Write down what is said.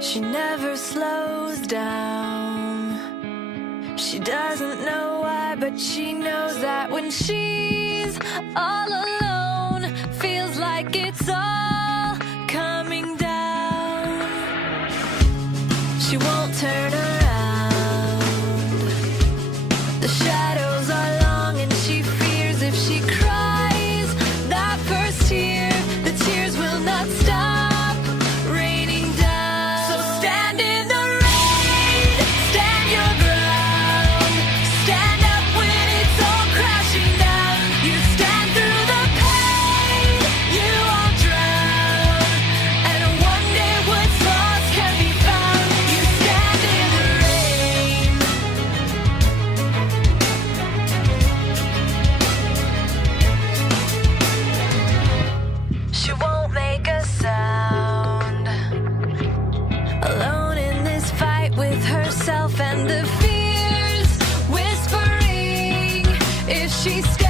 She never slows down. She doesn't know why, but she knows that when she's all alone, feels like it's all coming down. She won't turn around. and the fears whispering if she scared?